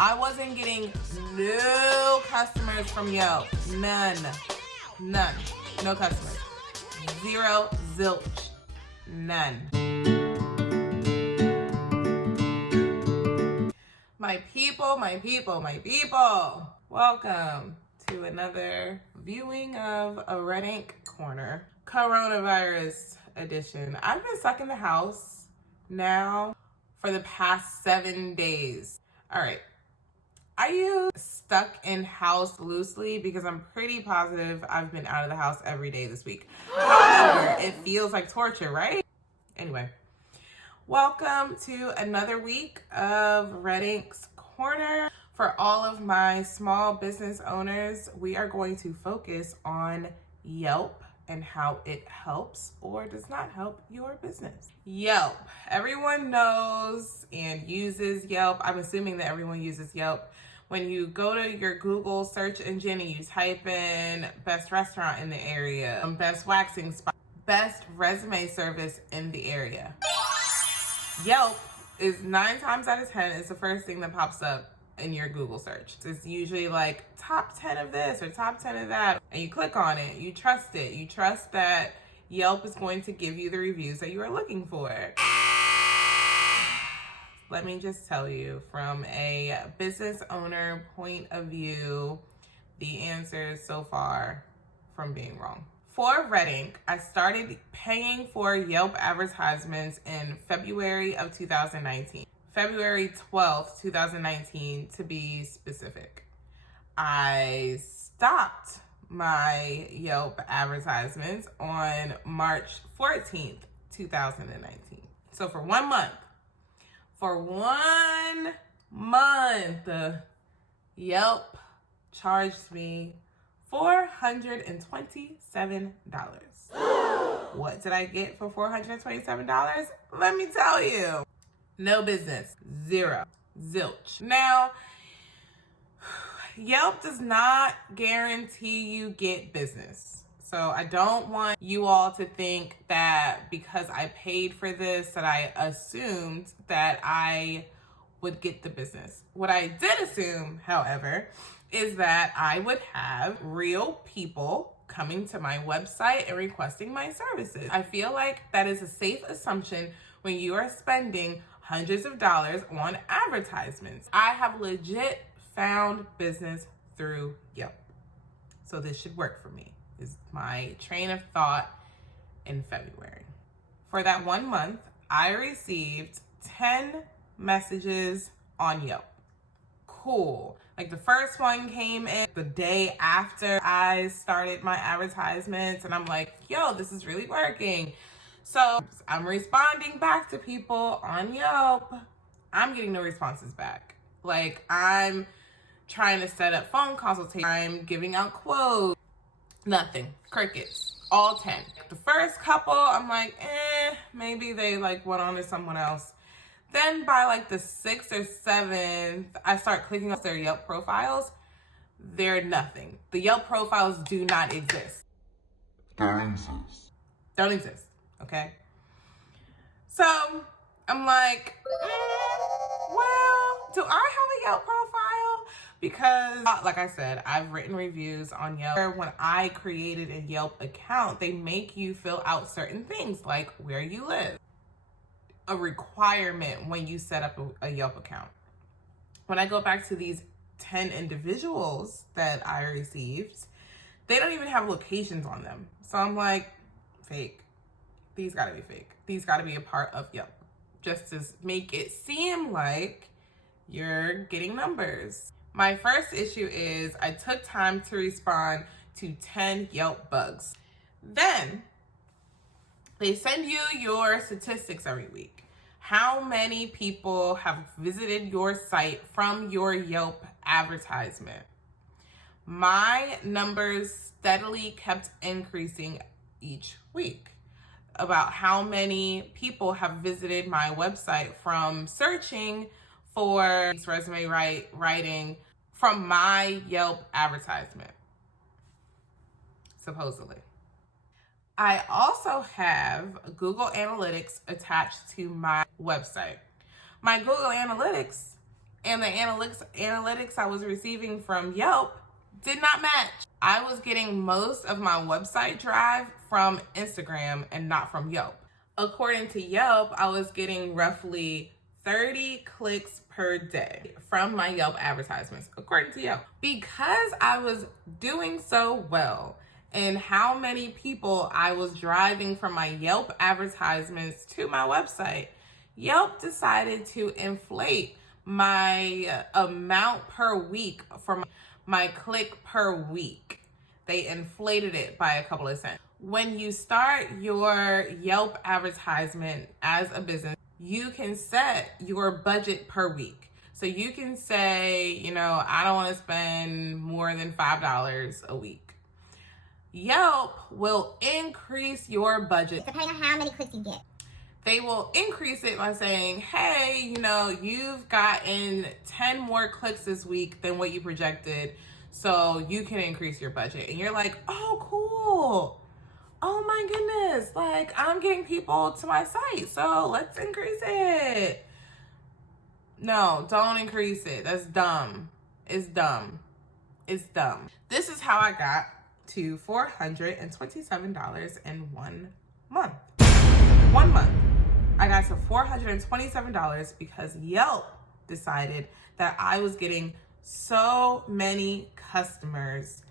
I wasn't getting no customers from Yelp. None. No customers. Zero, zilch. None. My people. Welcome to another viewing of a Red Ink Corner. Coronavirus edition. I've been stuck in the house now for the past 7 days. All right. I use stuck in house loosely because I'm pretty positive I've been out of the house every day this week. However, it feels like torture, right? Anyway, welcome to another week of Red Ink's Corner. For all of my small business owners, we are going to focus on Yelp and how it helps or does not help your business. Yelp. Everyone knows and uses Yelp. I'm assuming that everyone uses Yelp. When you go to your Google search engine and you type in best restaurant in the area, best waxing spot, best resume service in the area, Yelp is 9 times out of 10 is the first thing that pops up in your Google search. It's usually like top 10 of this or top 10 of that. And you click on it, you trust it. You trust that Yelp is going to give you the reviews that you are looking for. Let me just tell you, from a business owner point of view, the answer is so far from being wrong. For Red Ink, I started paying for Yelp advertisements in February of 2019. February 12th, 2019, to be specific. I stopped my Yelp advertisements on March 14th, 2019. So for 1 month, Yelp charged me $427. What did I get for $427? Let me tell you. No business. Zero. Zilch. Now, Yelp does not guarantee you get business. So I don't want you all to think that because I paid for this that I assumed that I would get the business. What I did assume, however, is that I would have real people coming to my website and requesting my services. I feel like that is a safe assumption when you are spending hundreds of dollars on advertisements. I have legit found business through Yelp. So this should work for me, is my train of thought in February. For that 1 month, I received 10 messages on Yelp. Cool. Like the first one came in the day after I started my advertisements, and I'm like, yo, this is really working. So I'm responding back to people on Yelp. I'm getting no responses back. Like, I'm trying to set up phone consultation. I'm giving out quotes. Nothing. Crickets. All 10. The first couple, I'm like, maybe they like went on to someone else. Then by like the 6th or 7th, I start clicking on their Yelp profiles. They're nothing. The Yelp profiles do not exist. Don't exist. Okay? So I'm like, well, do I have a Yelp profile? Because, like I said, I've written reviews on Yelp. When I created a Yelp account, they make you fill out certain things like where you live. A requirement when you set up a Yelp account. When I go back to these 10 individuals that I received, they don't even have locations on them. So I'm like, fake. These gotta be fake. These gotta be a part of Yelp. Just to make it seem like you're getting numbers. My first issue is I took time to respond to 10 Yelp bugs. Then they send you your statistics every week. How many people have visited your site from your Yelp advertisement? My numbers steadily kept increasing each week about how many people have visited my website from searching for resume writing from my Yelp advertisement, supposedly. I also have Google Analytics attached to my website. My Google Analytics and the analytics I was receiving from Yelp did not match. I was getting most of my website drive from Instagram and not from Yelp. According to Yelp, I was getting roughly 30 clicks per day from my Yelp advertisements, according to Yelp. Because I was doing so well and how many people I was driving from my Yelp advertisements to my website, Yelp decided to inflate my amount per week for my click per week. They inflated it by a couple of cents. When you start your Yelp advertisement as a business, you can set your budget per week. So you can say, you know, I don't want to spend more than $5 a week. Yelp will increase your budget depending on how many clicks you get. They will increase it by saying, hey, you know, you've gotten 10 more clicks this week than what you projected, so you can increase your budget. And you're like, oh, cool. Oh my goodness. Like, I'm getting people to my site, so let's increase it. No, don't increase it. That's dumb. It's dumb. It's dumb. This is how I got to $427 in 1 month. 1 month. I got to $427 because Yelp decided that I was getting so many customers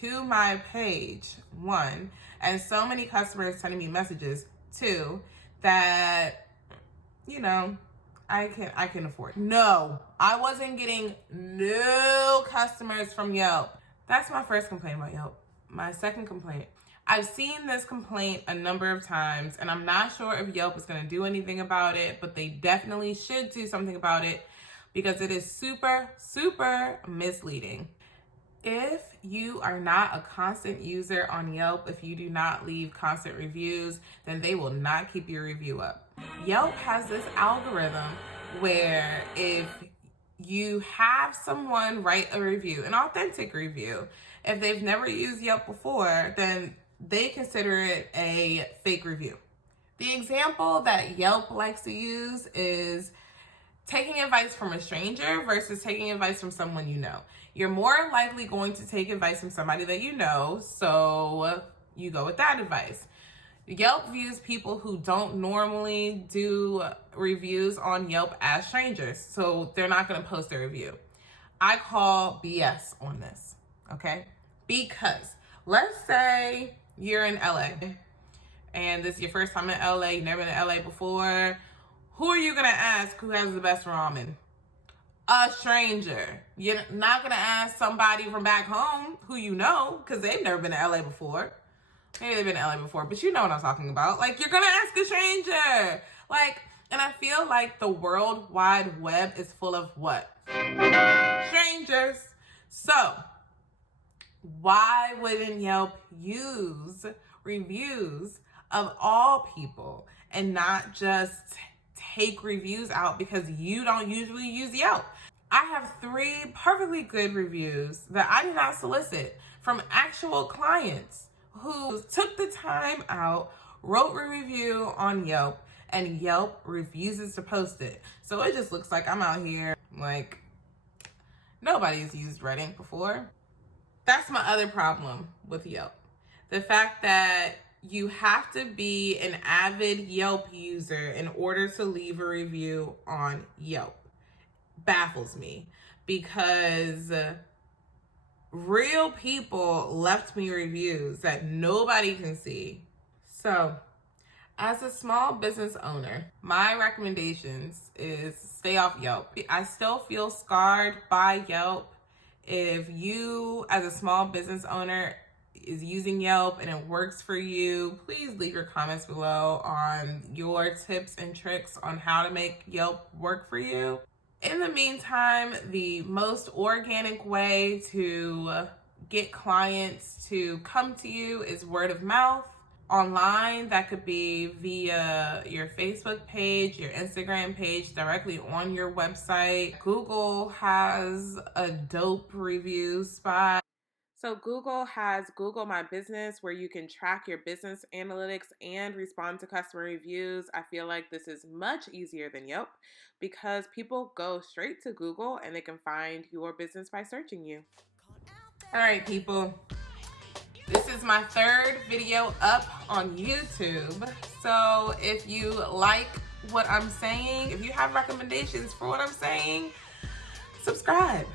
to my page, 1, and so many customers sending me messages, 2, that, you know, I can afford. No, I wasn't getting no customers from Yelp. That's my first complaint about Yelp. My second complaint. I've seen this complaint a number of times, and I'm not sure if Yelp is going to do anything about it, but they definitely should do something about it because it is super, super misleading. If you are not a constant user on Yelp, if you do not leave constant reviews, then they will not keep your review up. Yelp has this algorithm where if you have someone write a review, an authentic review, if they've never used Yelp before, then they consider it a fake review. The example that Yelp likes to use is taking advice from a stranger versus taking advice from someone you know. You're more likely going to take advice from somebody that you know, so you go with that advice. Yelp views people who don't normally do reviews on Yelp as strangers, so they're not going to post a review. I call BS on this, okay? Because let's say you're in LA and this is your first time in LA, you've never been to LA before. Who are you going to ask who has the best ramen? A stranger. You're not going to ask somebody from back home who you know because they've never been to LA before. Maybe they've been to LA before, but you know what I'm talking about. Like, you're going to ask a stranger. Like, and I feel like the World Wide Web is full of what? Strangers. So, why wouldn't Yelp use reviews of all people and not just take reviews out because you don't usually use Yelp? I have 3 perfectly good reviews that I did not solicit from actual clients who took the time out, wrote a review on Yelp, and Yelp refuses to post it. So it just looks like I'm out here like nobody's used Reddit before. That's my other problem with Yelp. The fact that you have to be an avid Yelp user in order to leave a review on Yelp baffles me because real people left me reviews that nobody can see. So, as a small business owner, my recommendations is stay off Yelp. I still feel scarred by Yelp. If you, as a small business owner, is using Yelp and it works for you, please leave your comments below on your tips and tricks on how to make Yelp work for you. In the meantime, the most organic way to get clients to come to you is word of mouth. Online, that could be via your Facebook page, your Instagram page, directly on your website. Google has a dope review spot. So Google has Google My Business, where you can track your business analytics and respond to customer reviews. I feel like this is much easier than Yelp because people go straight to Google and they can find your business by searching you. All right, people. This is my third video up on YouTube. So if you like what I'm saying, if you have recommendations for what I'm saying, subscribe.